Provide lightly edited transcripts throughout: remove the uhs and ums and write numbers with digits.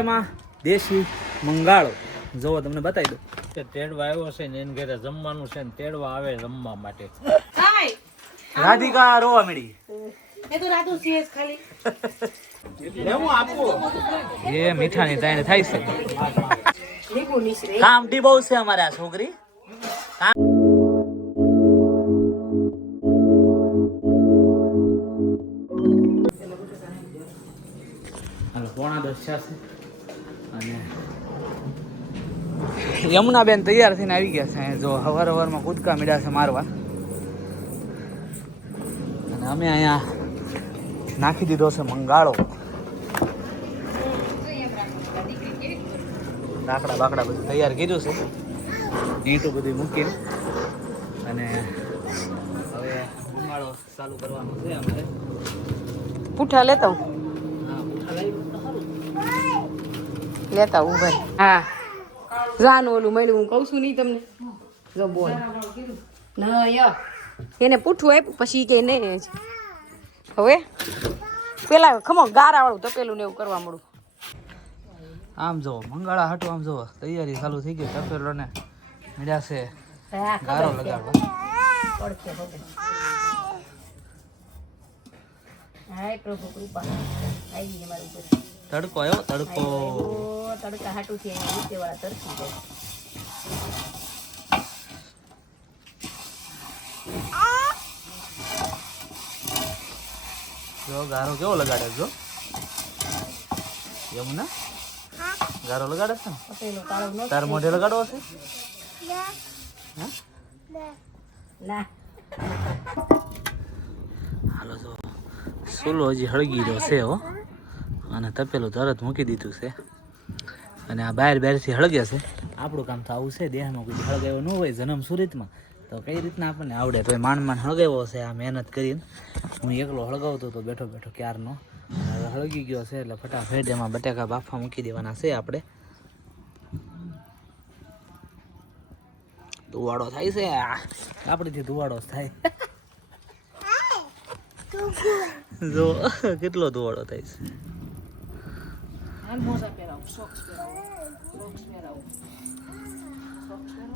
એમાં દેશી મંગાળો જોવો તમને બતાવી દો કે તેડવા આવ્યો છે ને એને ઘરે જમવાનું છે ને તેડવા આવે જમવા માટે. રાધિકા રોવા મળી એ મીઠાની તાઈને થાય છે કામટી બહુ છે અમારે આ છોકરી. પોણા 10 છે અને યમુનાબેન તૈયાર થઈને આવી ગયા છે. જો હવારમાં કૂદકા મીડા છે મારવા અને અમે અહીંયા નાખી દીધો છે મંગાળો. લાકડા બાકડા બધું તૈયાર કીધું છે, ઈંટું બધું મૂકીને અને હવે મંગાળો ચાલુ કરવાનો છે અમારે. પૂઠા લેતા લેતા ઉભા. હા જાનું ઓલું મળ્યું હું કહું છું નહીં તમને. જો બોલ ના એને પૂઠું આપ્યું પછી કે નહીં હવે પેલા ખમો ગારા વાળું તપેલું ને એવું કરવા મળું. આમ જો મંગાળા હાટું આમ જો તૈયારી ચાલુ થઈ ગઈ. તપેલો ને મીડા છે ગારો લગાડવા. હાય પ્રભુ કૃપા આવી ગઈ મારી ઉપર. તડકો આવ્યો તડકો. તડકા હાટું થી નીચે વાળા તડકી જાય. જો ગારો કેવો લગાડે જો યમુના ગારો લગાડે છે ને. તાર મોઢે લગાડવો છે ના. હાલો જો સુલો હજી હળગી રહ્યો છે હો અને તપેલું તરત મૂકી દીધું છે અને આ બહારથી હળગે છે. આપણું કામ તો આવું છે, દેહમાં કોઈ હળગાવ્યો ન હોય જન્મ સુરતમાં તો કઈ રીતના આપણને આવડે. તો માંડ હળગાવ્યો છે આ મહેનત કરીને. હું એકલો હળગાવતો હતો બેઠો બેઠો ક્યારનો. હવે હળગી ગયો છે એટલે ફટાફટ એમાં બટાકા બાફા મૂકી દેવાના છે આપણે. ધુવાડો થાય છે આપણેથી ધુવાડો થાય. જો કેટલો ધુવાડો થાય છે.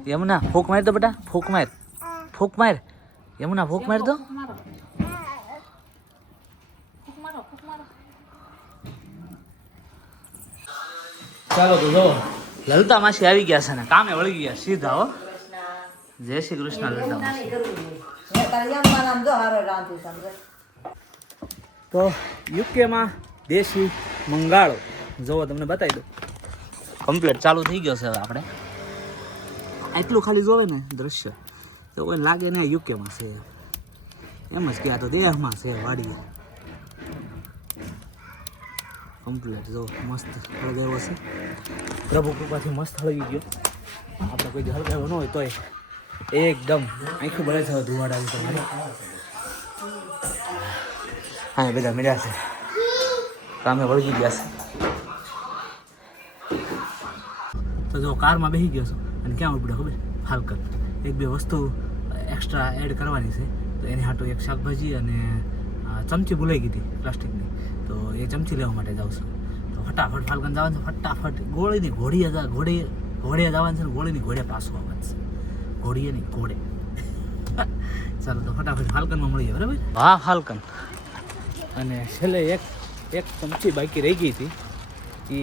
યમુના ફૂક માર દો બેટા, ફૂક માર, ફૂક માર યમુના, ફૂક માર દો. ચાલો તો જો લલતા માસી આવી ગયા છે ને કામે વળગી ગયા સીધા હો. જય શ્રી કૃષ્ણ લલતા માસી. તો યુકેમાં દેશી મંગાળો જોવો તમને બતાવી દો કમ્પ્લીટ ચાલુ થઈ ગયો છે. હવે આપણે એટલું ખાલી જોવે ને દ્રશ્ય તો કોઈ લાગે ને યુકેમાં છે એમ જ કે આ તો દેહમાં છે વાડીએ. કમ્પ્લીટ જો મસ્ત હળગાવ્યો છે પ્રભુ કૃપાથી મસ્ત હળગી ગયો. આપણે કોઈ હળગાવ્યો ન હોય તોય એકદમ આખું બળે છે ધુવાડા તમારે. હા બધા મીડા છે કામે વળગી ગયા છે. તો જો કારમાં બેસી ગયો છું અને ક્યાં ઉપડે ખબર ફાલ્કન એક બે વસ્તુ એક્સ્ટ્રા એડ કરવાની છે. તો એની હાટું એક શાકભાજી અને ચમચી ભૂલાઈ ગઈ હતી પ્લાસ્ટિકની, તો એ ચમચી લેવા માટે જાઉં છું. તો ફટાફટ ફાલ્કન જવાનું છે. ફટાફટ ઘોડીની ઘોડીએ જવાનું છે ને ઘોડીની ઘોડે પાછું આવવાનું છે. ઘોડીએ નહીં ઘોડે. ચાલો તો ફટાફટ ફાલ્કનમાં મળીએ બરાબર. હા ફાલ્કન. અને છેલ્લે એક ચમચી બાકી રહી ગઈ હતી એ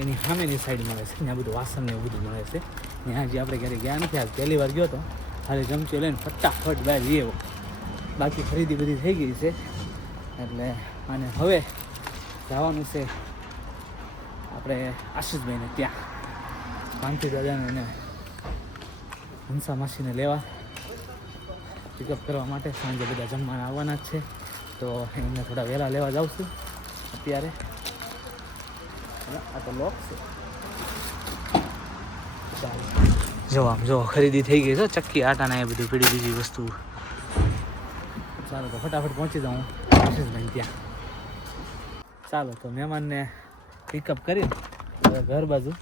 એની સામેની સાઈડ મળે છે. ત્યાં બધું વાસણ ને એવું બધું મળે છે. ત્યાં હજી આપણે ક્યારેય ગયા નથી. આજ પહેલી વાર ગયો તો ખાલી ચમચી લઈને ફટાફટ બહાર જઈએ. બાકી ખરીદી બધી થઈ ગઈ છે એટલે અને હવે જવાનું છે આપણે આશીષભાઈને ત્યાં કાંતિ દાદાને અને હંસા માસીને લેવા પિકઅપ કરવા માટે. સાંજે બધા જમવાના આવવાના જ છે તો એમને થોડા વહેલા લેવા જાઉં છું અત્યારે. આ તો લોક છે. જો આમ જો ખરીદી થઈ ગઈ છે ચક્કી આટાના એ બધું પીડી બીજી વસ્તુ. ચાલો તો ફટાફટ પહોંચી જાઉં આશીષભાઈ ત્યાં. ચાલો તો મહેમાનને પિકઅપ કરી હવે ઘર બાજુ.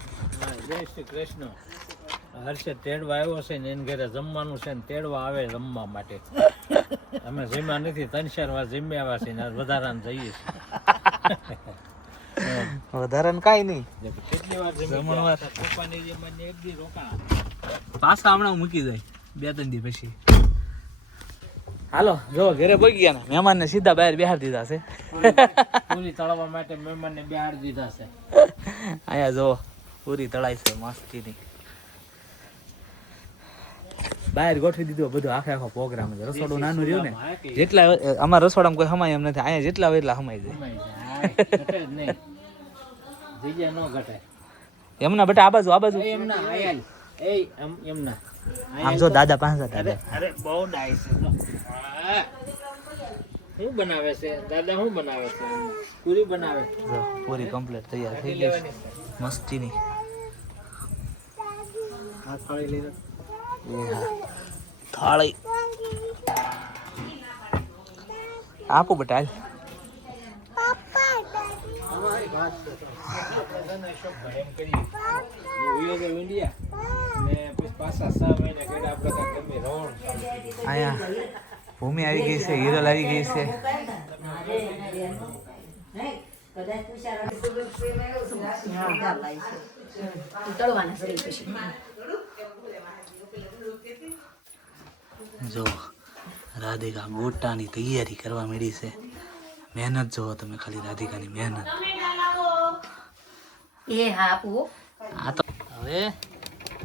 જય શ્રી કૃષ્ણ. હર્ષદ તેડવા આવ્યો છે ને એને ઘરે જમવાનું છે ને તેડવા આવે જમવા માટે. અમે જમ્યા નથી, 3-4 વાર જમ્યા આવ્યા છે ને વધારાને જઈએ છીએ. વધારે કાંઈ નહીં. કેટલી વાર જમણવાર. પપ્પાની જે મને એક દી રોકાણ પાછા હમણાં મૂકી જાય 2-3 દી પછી. હાલો જો ઘરે પહોંચી ગયા ને મહેમાનને સીધા બહાર બેહાડી દીધા છે. પૂરી તળવા માટે મહેમાનને બેહાડી દીધા છે. અહીંયા જો પૂરી તળાઈ છે મસ્તીની. બહાર ગોઠવી દીધું બધું આખો પ્રોગ્રામ છે. રસોડું નાનું રહ્યું ને જેટલા અમારા રસોડામાં કોઈ હમાય એમ નથી. અહીંયા જેટલા હોય એટલા હમાઈ જાય. ઘટે જ નહીં, જગ્યા ન ઘટે. એમના બેટા આ બાજુ એમના આયલ એમના આમ જો દાદા પાસે દાદા. અરે બહુ ડાય છે. શું બનાવે છે દાદા? શું બનાવે છે? પૂરી બનાવે. જો પૂરી કમ્પ્લીટ તૈયાર થઈ ગઈ છે મસ્તીની. હા થાળી લઈ લો. થાળી આપો બેટા. અમારી વાત છે તો આપણે શોખ એમ કરીએ વિયો ઇન્ડિયા ને પછી પાછા 6 મહિને કેડા આપણે કાંઈ ગમે રોણ અહીંયા ભૂમિ આવી ગઈ છે, હિરલ આવી ગઈ છે. જો રાધિકા ગોટાની તૈયારી કરવા માંડી છે. મહેનત જોવો તમે ખાલી રાધિકાની મહેનત. એ હા આપું. આ તો હવે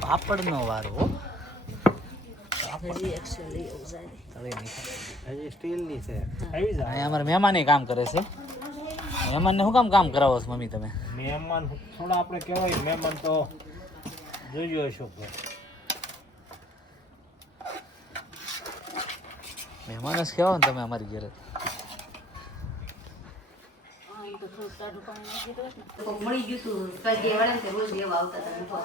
પાપડનો વારો. હજી સ્ટીલની છે. આવી જાય. અહીંયા અમારા મહેમાને કામ કરે છે. મહેમાનને શું કામ કરાવો છો મમ્મી તમે? મહેમાન થોડા આપણે કહેવાય મહેમાન તો જોજો હશો કે મહેમાન જ કહેવાય ને તમે અમારી ઘરે. મળી ગયું તું કઈ દેવાડે ને રોજ દેવા આવતા હતા.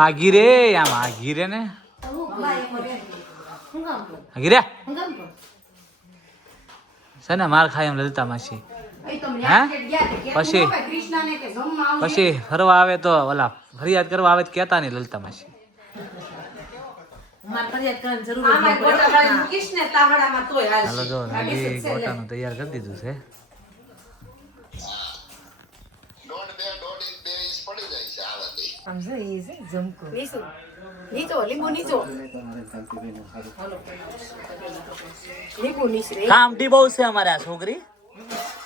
આ ગીરે આમ આ ગીરે ને ગીરે છે ને માર ખાય એમ લલતા માસી. હે પછી પછી ફરવા આવે તો ઓલા ફરિયાદ કરવા આવે તો કહેતા નહીં લલતા માસી. હાલો જો રાજી ગોટાનું તૈયાર કરી દીધું છે. કામ ટી બહુ છે અમારે. આ છોકરી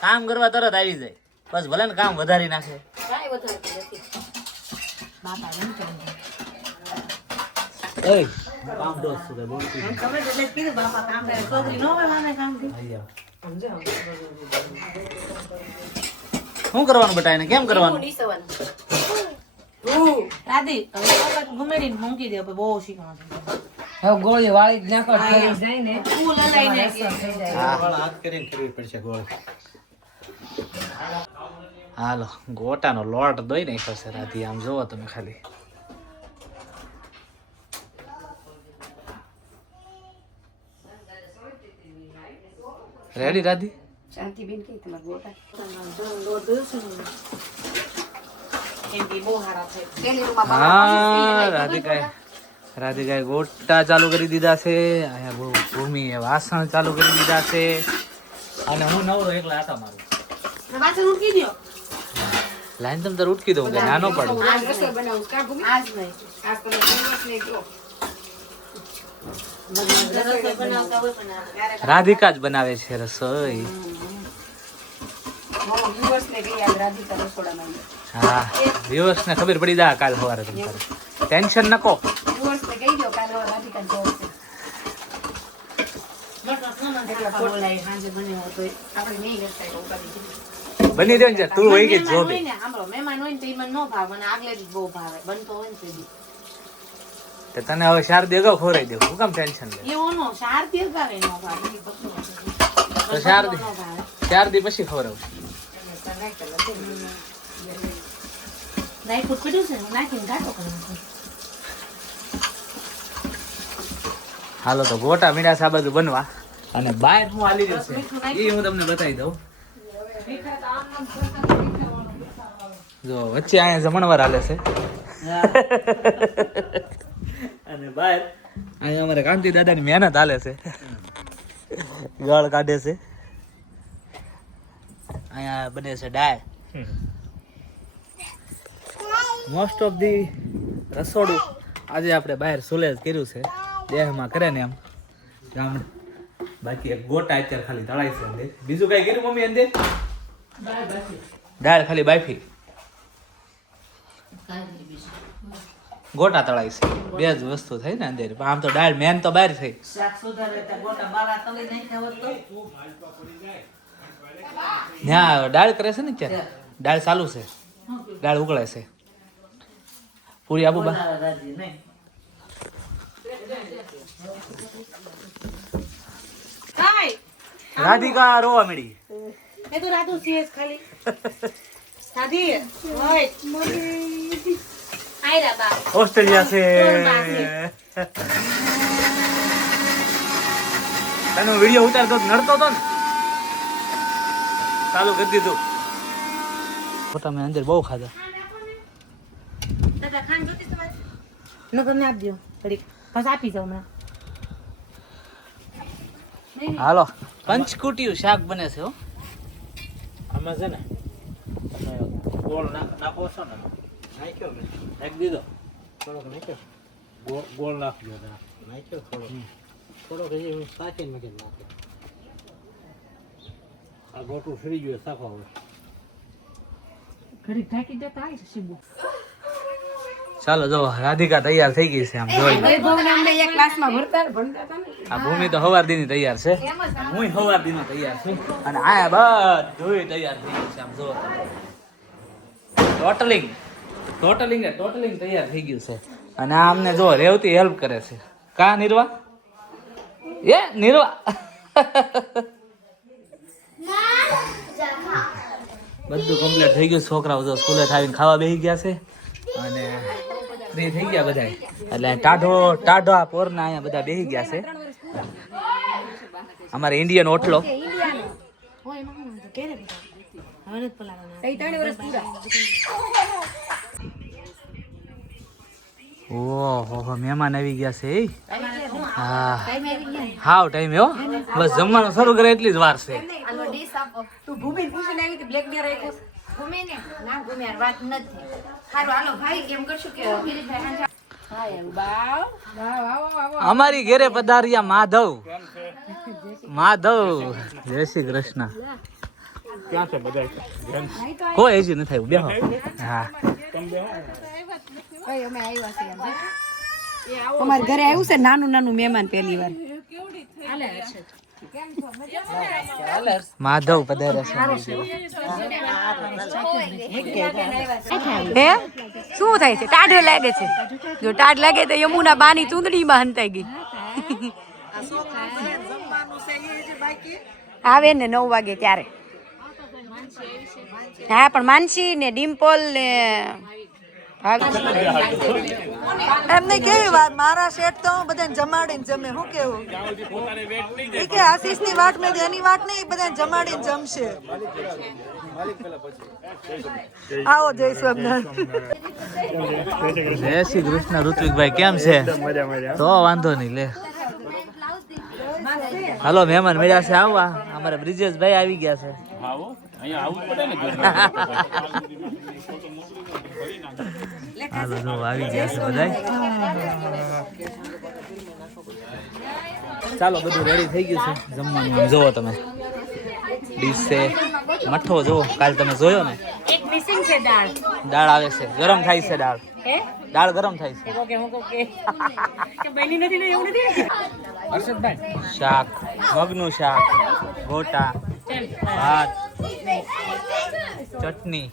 કામ કરવા તરત આવી જાય. બસ ભલે ને કામ વધારી નાખે. એય, કામ દોસ છે બોલતી નહીં. શું કરવાનું બેટા એને? કેમ કરવાનું? ગોળી વાળી જ નાખો જાય ને હાથ કરીને કરવી પડશે ગોળ. હાલો ગોટાનો લોટ દોઈ નાખ્યો છે રાધી. આમ જોવો તમે ખાલી. રેડી રાધી? શાંતિબેન કઈ તમારા ગોટા હા રાધિકાએ ગોટા ચાલુ કરી દીધા છે. અહીંયા ભૂમિએ વાસણ ચાલુ કરી દીધા છે. અને હું નવરો એકલા હતા મારું. લાઈન તમ તાર ઉટકી દઉં કે નાનો પડું. રાધિકા જ બનાવે છે રસોઈ. હા દિવસ ને ખબર પડી જાય કાલ સવારે. તમે ટેન્શન નકો. બની દે ને તું હોય કે જો તને હવે શારદી અગાઉ ખોરાઈ દેવું. શું કામ ટેન્શન લે? તો શારદી પછી ખવડાવું. હાલો તો ગોટા મીઠા સા બાજુ બનવા. અને બહાર હું હાલી રહ્યો છે એ હું તમને બતાવી દઉં. જો વચ્ચે અહીંયા જમણવાર હાલે છે. અને બહાર અહીંયા અમારે કાંતિ દાદાની મહેનત હાલે છે. ગળ કાઢે છે. અહીંયા બને છે દાળ. મોસ્ટ ઓફ ધી રસોડું આજે આપણે બહાર સુલે જ કર્યું છે, દેહમાં કરે ને એમ ગામ. બાકી એક ગોટા અત્યારે ખાલી તળાય છે અંદર. બીજું કઈ કર્યું મમ્મી અંદર? દાળ ખાલી બાફી, ગોટા તળાય છે, બે જ વસ્તુ થઈ ને અંદર. પણ આમ તો દાળ મેન તો બહાર થઈ. ત્યાં દાળ કરે છે ને અત્યારે, દાળ ચાલુ છે, દાળ ઉકળે છે. પૂરી આપું બા? રાધિકા રોવા મળી. ઓસ્ટ્રેલિયા છે. તને વિડીયો ઉતારતો નડતો હતો ને, ચાલુ કરી દીધું. ફોટા મેં અંદર બહુ ખાધા. હાલો, પંચકુટિયું શાક બને છે. હો, આમાં છે ને તમે ગોળ નાખો છો ને, નાખ્યો મેં, નાખી દીધો થોડોક, નાખ્યો ગોળ નાખજો, નાખ્યો થોડોક હજી હું સાચીને મૂકીને નાખ્યો. આ ગોટું ફરી ગયું સાખો હવે. ચાલો જો રાધિકા તૈયાર થઈ ગઈ છે. આમ જોઈ આ ભૂમિ તો હવાર દીની તૈયાર છે, હું હવાર દીનો તૈયાર છું, અને આ બધું તૈયાર થઈ ગયું છે. આમ જો ટોટલિંગ તૈયાર થઈ ગયું છે. અને આ અમને જો રેવતી હેલ્પ કરે છે. કા નિર્વા? એ નિર્વા બધું કમ્પ્લીટ થઈ ગયું. છોકરાઓ જો સ્કૂલે આવીને ખાવા બેસી ગયા છે અને ફ્રી થઈ ગયા બધા. એટલે ટાઢો આ પોરના અહીંયા બધા બેસી ગયા છે. અમારે ઇન્ડિયન ઓટલો. ઓહો, મહેમાન આવી ગયા છે. હા, હાવ ટાઈમ હો. બસ જમવાનું શરૂ કરે એટલી જ વાર છે. અમારી ઘેરે પધાર્યા માધવ. જય શ્રી કૃષ્ણ. ક્યાં છે બધા? કોઈ હજી નથી આવ્યું, બેહો. હા, અમારે ઘરે આવ્યું છે નાનું મહેમાન પહેલી વાર. માધવ પધાર્યા છે. હે શું થાય છે? ટાઢો લાગે છે. જો ટાઢ લાગે તો યમુના બાની ચૂંદડીમાં હંતાઈ ગઈ. આવે ને 9 વાગે ત્યારે. હા, પણ માનસી ને ડિમ્પલ ને એમને કેવી વાત, મારા શેઠ તો બધાને જમાડીને જમે. શું કેવું? એ કે આશીષની વાટ મેં એની વાટ નહીં, બધાને જમાડીને જમશે. આવો જય સ્વામિનારાયણ. જય શ્રી કૃષ્ણ. ઋત્વિકભાઈ કેમ છે? તો વાંધો નહીં, લે હાલો મહેમાન મળ્યા છે. આવવા અમારે બ્રિજેશભાઈ આવી ગયા છે. હાલો જો આવી ગયા છે બધા. ચાલો બધું રેડી થઈ ગયું છે જમવાનું. જોવો તમે ડીશ છે, મઠ્ઠો જોવો, કાલ તમે જોયો ને. દાળ આવે છે, ગરમ થાય છે દાળ. દાળ ગરમ થાય છે. શાક, મગનું શાક, ગોટા, ભાત, ચટણી,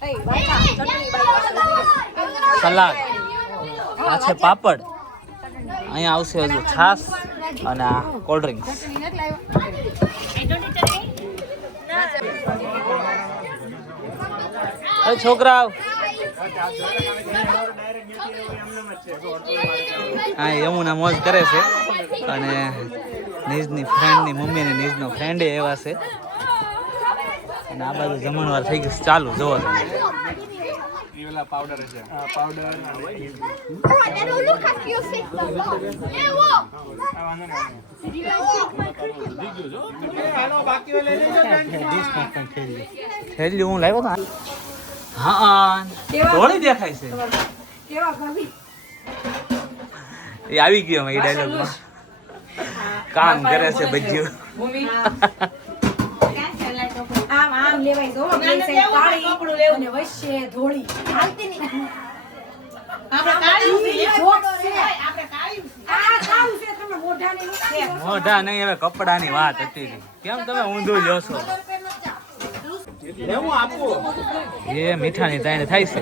સલાડ, આ છે પાપડ. અહીંયા આવશે હજુ છાશ અને આ કોલ્ડ ડ્રિંક્સ. છોકરાઓ હા, યમુના મોજ કરે છે. અને નિજની ફ્રેન્ડની મમ્મી ને નિજનો ફ્રેન્ડ એવા છે. અને આ બાજુ જમણવાર થઈ ગયું ચાલુ. જોવો તમે પાવડર છે પાવડર થેલી હું લાવ્યો તો હા ધોળી દેખાય છે એ આવી ગયો એ ડાયલોગમાં કામ કરે છે ભજ્યું આમ આમ લેવાય જો બે સાઈડ કાળી અને વચ્ચે ધોળી હાલતી નહીં આપણે કાળી છે આપણે કાળી આ કાળું છે તમે મોઢાને મોઢા નહીં હવે કપડાની વાત હતી કેમ તમે ઊંધું જોશો હું આપું એ મીઠાની તાઈને થાય છે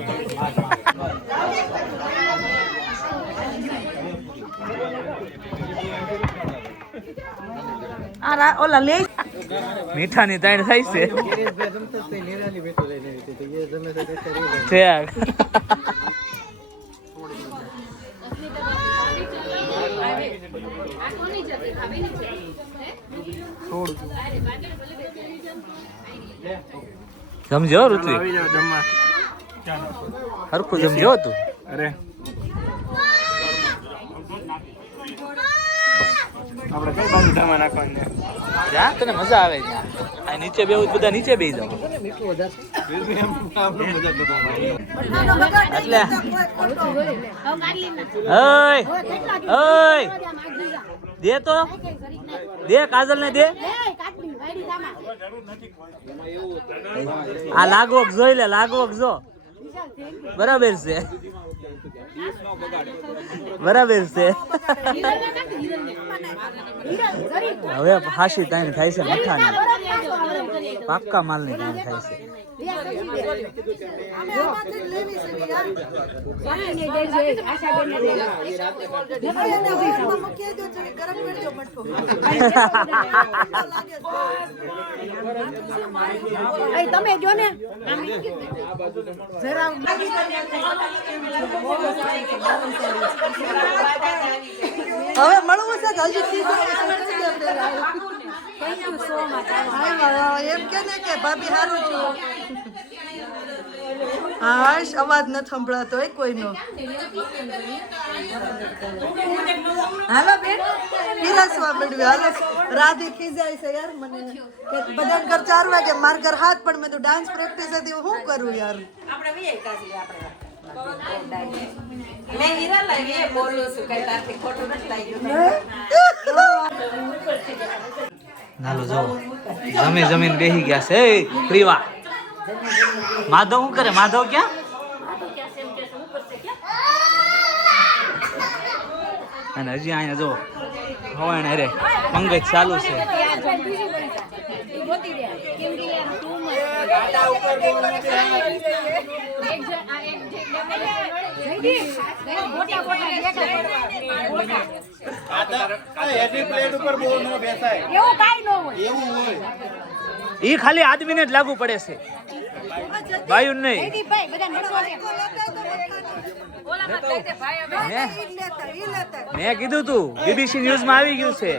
આ ઓલા લે મીઠાની તાઈને થાય છે ઠેક. સમજો ઋત્વિક હરખું સમજો તું અરે આપણે કઈ બાજુ ધામા નાખવાની જ્યાં તને મજા આવે ત્યાં આ નીચે બેવું બધા નીચે બેસી જાવ એટલે ઓય દે તો દે કાજલ ને દે આ લાગવક જોઈ લે લાગવક જો બરાબર છે બરાબર છે હવે હાસી તાઈને થાય છે મઠાની પાક્કા માલની તાઈને થાય છે તમે જો ને હવે મળવું છે કે હજી એમ કે ને કે ભાભી સારું છું હાશ અવાજ ન સંભળાતો હોય કોઈનો હાલો બેન પીરસવા મળ્યું હાલો રાધે ખીજાય છે યાર મને કે બધા ઘર 4 વાગે માર ઘર હાથ પણ મેં તો ડાન્સ પ્રેક્ટિસ હતી હું કરું યાર આપણે વીએ કાજી આપણે મેં હીરા લાવી એ બોલું છું કઈ તારથી ખોટું નથી લાગ્યું નાલો જો જમીન બેહી ગયા છે પ્રીવા માધવ શું કરે માધવ ક્યાં અને હજી અહીંયા જો હવાણ અરે પંગજ ચાલુ છે ઈ ખાલી આદમીને જ લાગુ પડે છે બાયુ નહીં મેં કીધું તું બીબીસી ન્યૂઝ માં આવી ગયું છે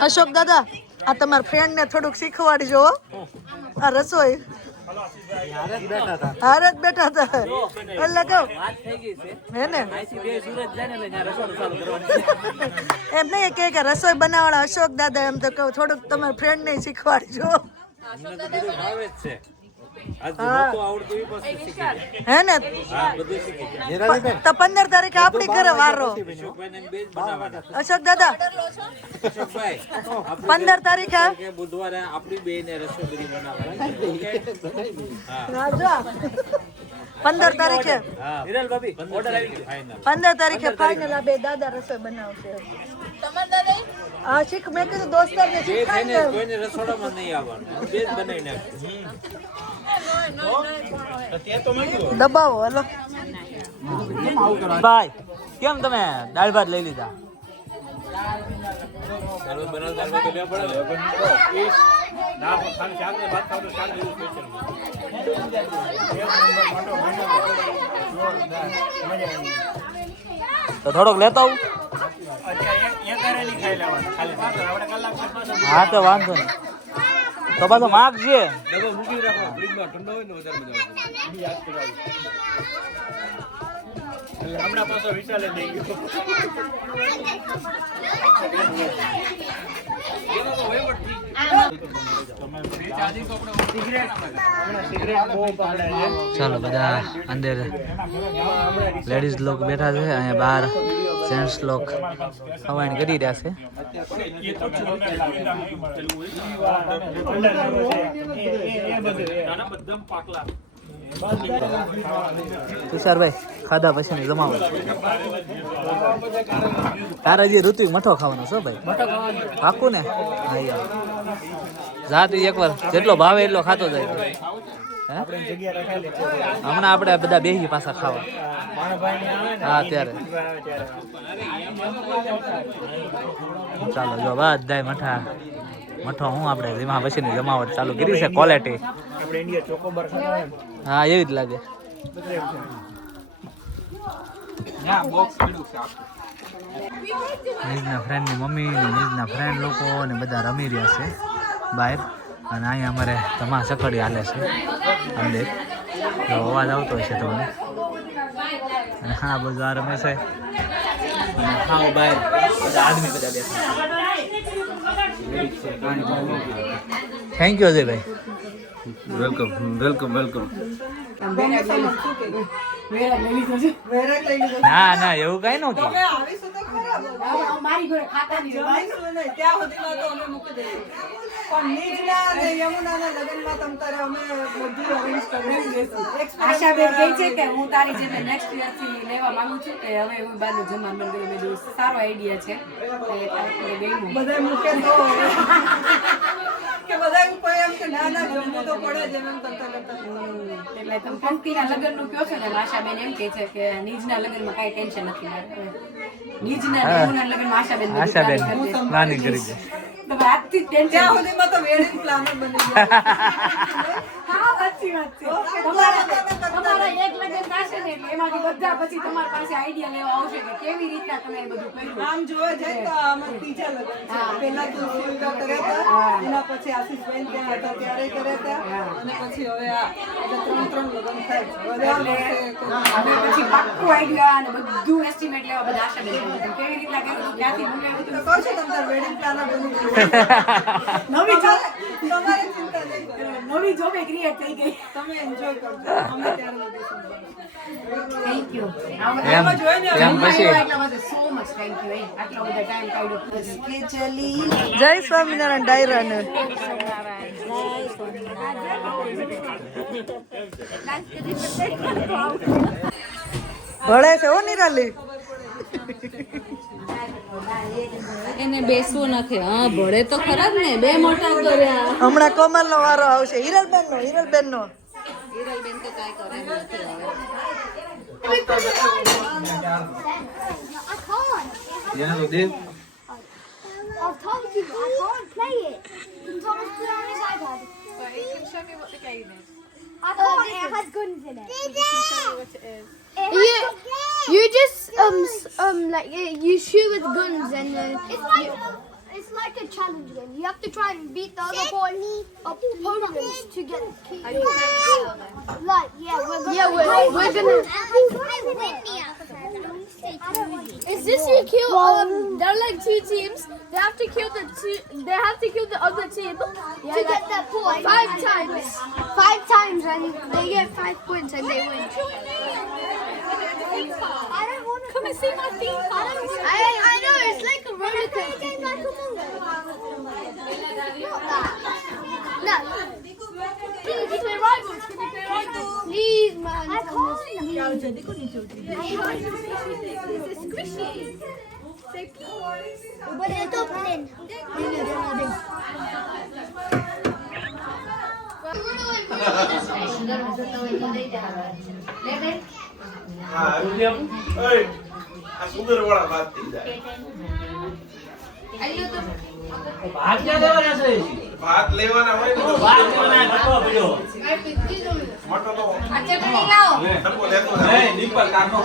અશોક દાદા આ તમારા ફ્રેન્ડ ને થોડુંક શીખવાડજો હો. આ રસોઈ હાર જ બેઠા હતા એટલે કહું હે ને એમ નહીં કે રસોઈ બનાવવાળા અશોક દાદા એમ તો કહું થોડુંક તમારા ફ્રેન્ડ ને શીખવાડજો હે ને તો 15 તારીખે આપણી ઘરે વારો અશોક દાદા 15 તારીખે બુધવારે આપણી બેને રસોઈ બનાવવાની 15 તારીખે 15 તારીખે ફાઇનલ આ બે દાદા રસોઈ બનાવશે હા શીખ મેં કીધું દોસ્તાર ને શીખાય કોઈને રસોડામાં નહીં આવવાનું બે જ બનાવી નાખશું દબાવો હલો ભાઈ કેમ તમે દાળ ભાત લઈ લીધા તો થોડોક લેતો આવું. હા તો વાંધો નહીં. તો પાછો માગ છે. હમણાં પાછો વિશાલે દઈ ગયો. ચાલો બધા અંદર લેડીઝ લોક બેઠા છે, અહીંયા બહાર જેન્ટ્સ લોક હવાઈન કરી રહ્યા છે. તુષારભાઈ ખાધા પછી જમાવટ તારે જે ઋતુ મઠો ખાવાનો છો ભાઈ? પાકું ને? હા યાર જા તું એકવાર જેટલો ભાવે એટલો ખાતો જાય. હે હમણાં આપણે બધા બેહી પાછા ખાવા. હા ત્યારે ચાલો જો બધા મઠો હું આપણે જેમાં પછીની જમાવટ ચાલુ કરી છે. ક્વોલિટી હા એવી જ લાગે. નિજના ફ્રેન્ડની મમ્મી ને નિજના ફ્રેન્ડ લોકો ને બધા રમી રહ્યા છે બહાર, અને અહીંયા અમારે તમા સકડી હાલે છે અંદર. તો અવાજ આવતો હશે તમને. અને હા બધું આ રમે છે. અને હા બહાર બધા આદમી બધા બેઠા. Thank you Ajaybhai. Welcome welcome welcome. ના ના એવું કઈ નું તમે આવીશું તો ખરા. મારી ઘરે ખાતા નહીં જમાઈશું નહીં, ત્યાં સુધીમાં તો અમે મૂકી દઈશું. પણ નીચના અને યમુનાના લગ્નમાં તમ તારે અમે બધું arrange કરી દઈશું. આશાબેન કહે છે કે હું તારી જેમ નેક્સ્ટ યર થી લેવા માંગુ છું કે હવે હું બારનું જમવાનું બંધ કરી દઉં. સારો આઈડિયા છે. બધા મૂકે તો કે બધા એવું કોઈ એમ કે ના ના જમવું તો પડે જ એમ કરતા કરતા. એટલે તમે પંક્તિના લગ્નનું કહો છો ને, આશાબેન એમ કહે છે કે નીજના લગ્નમાં કાંઈ ટેન્શન નથી મારે. નીજના નેવુંના લગ્નમાં આશાબેન બધું આશાબેન planning કરી દે. નાની કરી દે. તમે આજથી જ ટેન્શન. ત્યાં સુધીમાં તો વેડિંગ પ્લાનર બની ગયા. હા સાચી વાત છે. તમારા એક લગ્ન થશે ને એટલે એમાંથી બધા પછી તમારી પાસે આઈડિયા લેવા આવશે કે કેવી રીતના તમે એ બધું કર્યું. આમ જોવા જાય તો આમાં ત્રીજા લગ્ન છે. પહેલા તો સુવિધા કર્યા હતા, એના પછી આશીષબેન ત્યાં હતા ત્યારે કર્યા હતા, અને પછી હવે આ એટલે ત્રણ લગ્ન થાય છે. હવે આ વર્ષે હવે પછી પાક્કું આઈડિયા અને બધું એસ્ટિમેટ લેવા બધા આશાબેન કહે છે. કેવી રીતના કર્યું, ક્યાંથી મંગાવ્યું તો હતું. કહું છું તમને વેડિંગ પ્લાનર બની ગયું. નવી જોબ તમારે ચિંતા નહીં કરવાની. નવી જોબ ક્રિએટ થઈ ગઈ. તમે એન્જોય કરજો. અમે ત્યારે બધું થેન્ક યુ. એમ પછી સો મચ થેન્ક યુ. આટલો બધો ટાઈમ કાઢ્યો. જય સ્વામિનારાયણ ડાયરાને. ભળે છે હો નિરાલી. એને બેસવું નથી. હા ભળે તો ખરા જ ને, બે મોટા કર્યા. હમણાં કોમલ નો વારો આવશે. હિરલબેન નો હિરલબેન તો કાંઈ કરે નથી હવે. I've told you, I can't play it. Can Thomas play on his iPad? But you can show me what the game is. I can't, it has guns in it. You can show me what it is. You just like you shoot with guns and then it's like a challenge game. You have to try and beat the other opponents to get the key. Are you playing it then? Like we're gonna. Is this you kill? There are like two teams. They have to kill the other team to get that point 5 times. 5 times, and they get 5 points and they win. I don't want to. Come and see my theme park. I know it's like a roller coaster. Not that. No. Please play rivals. Can we play rivals? Please, man. I can't. It's squishy. But it's opening. આ sugar વાળા વાત થઈ જાય ભાત ક્યાં દેવાના છે? ભાત લેવાના હોય ને તો ભાત લેવાના ઘટો પડ્યો. મોટો તો આ ચટણી લાવો. ડબ્બો લેતો એ દીપક કાકો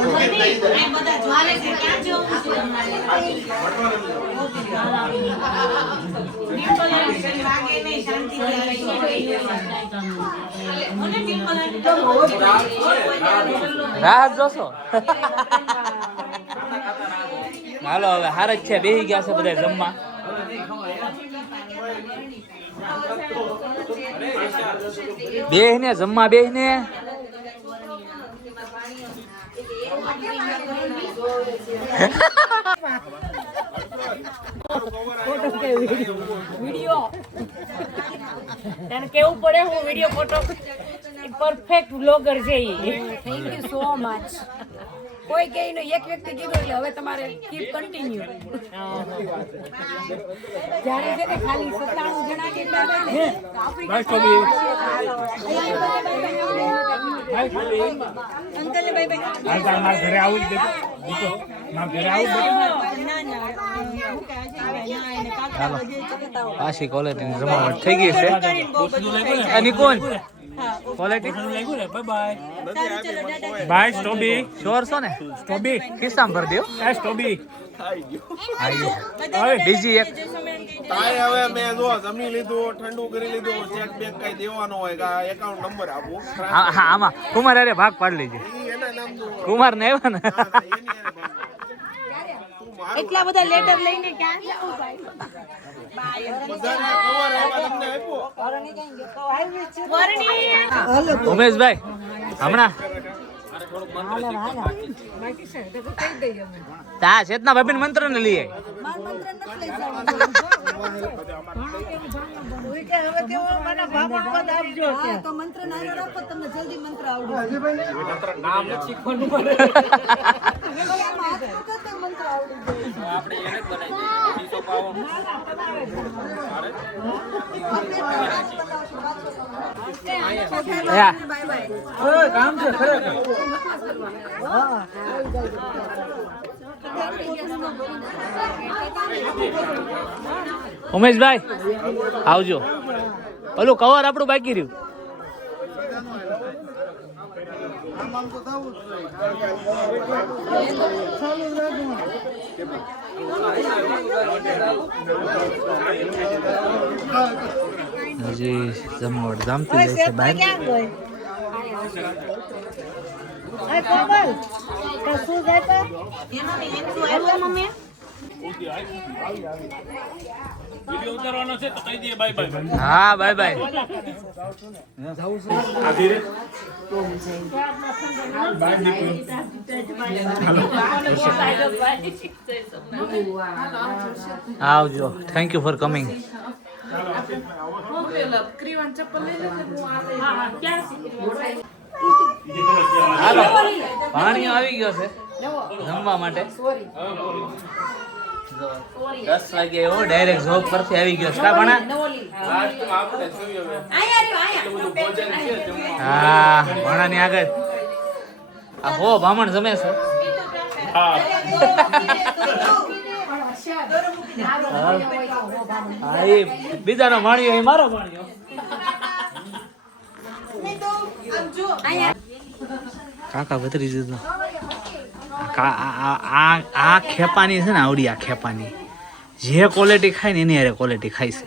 રાહત જોશો. હાલો હવે હાર જ છે, બેહી ગયા છે બધા જમવા. બેહને જમવા બેહને. વિડીયો તને કેવું પડે હું વિડીયો ફોટો પરફેક્ટ બ્લોગર છે થેન્ક યુ સો મચ. કોઈ કે નો એક વ્યક્તિ કીધું એટલે હવે તમારે કીપ કન્ટિન્યુ. જ્યારે છે ને ખાલી 97 જણા કેટલા હતા ને અંકલ બાય બાય મારા ઘરે આવું જ દીપો મારા ઘરે આવું પાછી ક્વોલિટીની જમાવટ થઈ ગઈ છે. એની કોણ ક્વોલિટી બાય સ્ટોબી શ્યોર છો ને? સ્ટોબી ખિસ્સામાં ભરી દો. એ સ્ટોબી બીજી એક તાય હવે મેં જો જમી લીધું, ઠંડુ કરી લીધું, ચેક બેક કઈ દેવાનો હોય કે એકાઉન્ટ નંબર આપું. હા હા, આમાં કુમાર અરે ભાગ પાડી લેજે. એના નામ તો કુમાર ને આવ્યા ને એટલા બધા લેટર લઈને ક્યાં જાવ ભાઈ? બધાને ખબર એવા તમને આપ્યો. ઉમેશભાઈ હમણાં તા ચેતના ભાભી મંત્ર ને લઈએ. તો મંત્ર નાનો રાખો, તમને જલ્દી મંત્ર આવડે. નામ શીખવાનું પડે. મંત્ર આવડી જાય. આપણે એને જ બનાવી દઈએ. પાવો કામ છે ખરેખર. ઉમેશભાઈ આવજો. ઓલું કવર આપણું બાકી રહ્યું. હજી જમવટ જામતી જાય છે બહાર. વિડિયો ઉતારવાનો છે તો કહી દઈએ બાય બાય. હા બાય બાય. આવજો. Thank you for coming. હાલો પાણી આવી ગયો છે જમવા માટે. 10 વાગે એવો ડાયરેક્ટ જોબ પરથી આવી ગયો છે. કા ભણા? હા ભણાની આગળ આ હો બામણ જમે છે. હા એ બીજાનો ભાણિયો એ મારો ભાણિયો. કાકા બતરી દીધું. આ ખેપાની છે ને આવડી. આ ખેપાની જે ક્વોલિટી ખાય ને એની હારે ક્વોલિટી ખાય છે.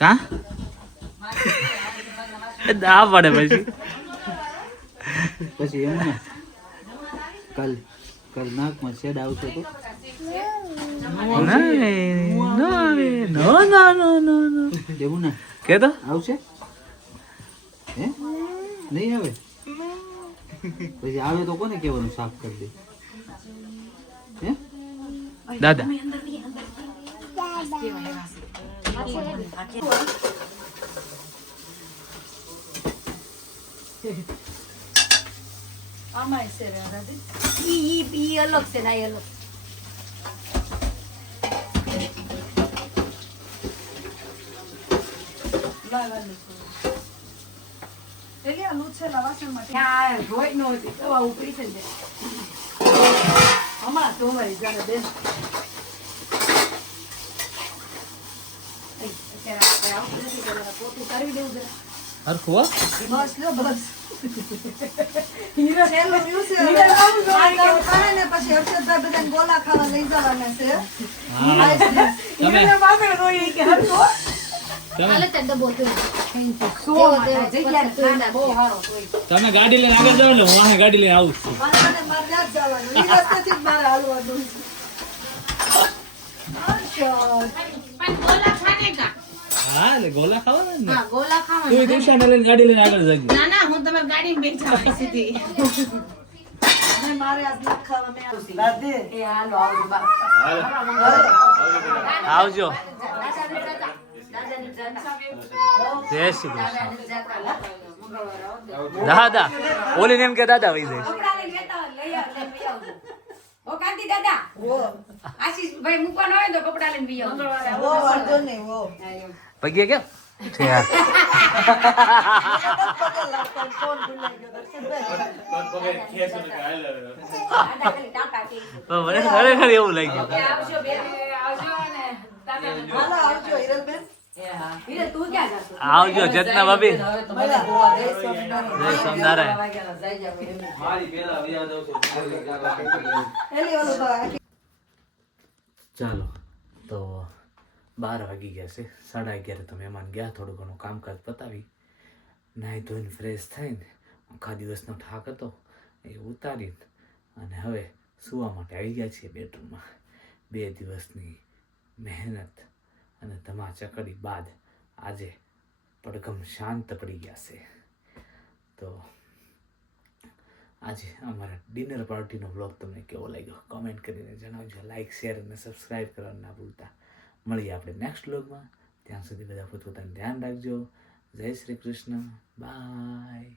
કા દા પડે પછી પછી એમ ને કાલ નાકમાં શેડ આવશે તો એવું ને કે તો આવશે હે નહીં આવે પછી આવે તો કોને કહેવાનું સાફ કરી દે હે દાદા આમાં છે ઈ અલગ છે ના અલગ. રોઈ નો દવા ઉપરી છે ને હમણાં ધોવાઈ જાણે બેન. હરખું હો. બસ લ્યો બસ છેલ્લું રહ્યું છે હવે. આ કામ થાય ને પછી હર્ષદભાઈ બધાને ગોલા ખાવા લઈ જવાના છે તમે ગાડી લઈને આગળ જાઓ ને હું અહીં ગાડી લઈને આવું છું. મારે ત્યાં જ જવાનું ઈ રસ્તેથી જ મારે હાલવાનું હર્ષદ. હા એટલે ગોલા ખાવાના ને હા ગોલા ખાવા તું દિશાને લઈને ગાડી લઈને આગળ જજો. ના ના હું તમારી ગાડીમાં બેઠા સીધી અને મારે આજ નથી ખાવા મેં રાધે એ હાલો આવજો બા આવજો. જય શ્રી કૃષ્ણ. દાદા ઓલીને એમ કે દાદા વહી જાય. કપડા લઈને જતા હોય, લઈ આવ, લઈને વહી આવજો. ઓ કાંતિ દાદા આશીષભાઈ મૂકવાનો હોય ને તો કપડા લઈને વહી આવજો. વો વાંધો નહીં વો પગે કેમ છે યાર? પગે લાગતા ને ફોન ભૂલાઈ ગયો હર્ષદભાઈ. મને ખરેખર એવું લાગ્યું. આવજો બેન આવજો ને દાદા હાલો આવજો હિરલબેન. હીરે તું ક્યાં જાતો? આવજો જતના ભાભી. મળ્યા. જય સ્વામિનારાયણ. જય સ્વામિનારાયણ. એલી ઓલું ભાઈ ચાલો તો 12 વાગી ગયા છે. 11:30 તો મહેમાન ગયા, થોડું ઘણું કામકાજ પતાવી નાહી ધોઈને ફ્રેશ થઈને આખા દિવસનો થાક હતો એ ઉતારી અને હવે સૂવા માટે આવી ગયા છીએ બેડરૂમમાં. 2 દિવસની મહેનત અને ધમાચકડી બાદ આજે પડઘમ શાંત પડી ગયા છે. તો આજે અમારા ડિનર પાર્ટીનો વ્લોગ તમને કેવો લાગ્યો કોમેન્ટ કરીને જણાવજો. લાઇક શેર અને સબસ્ક્રાઈબ કરવાનું ના ભૂલતા. મળીએ આપણે નેક્સ્ટ વ્લોગમાં. ત્યાં સુધી બધા પોતપોતાનું ધ્યાન રાખજો. જય શ્રી કૃષ્ણ. બાય.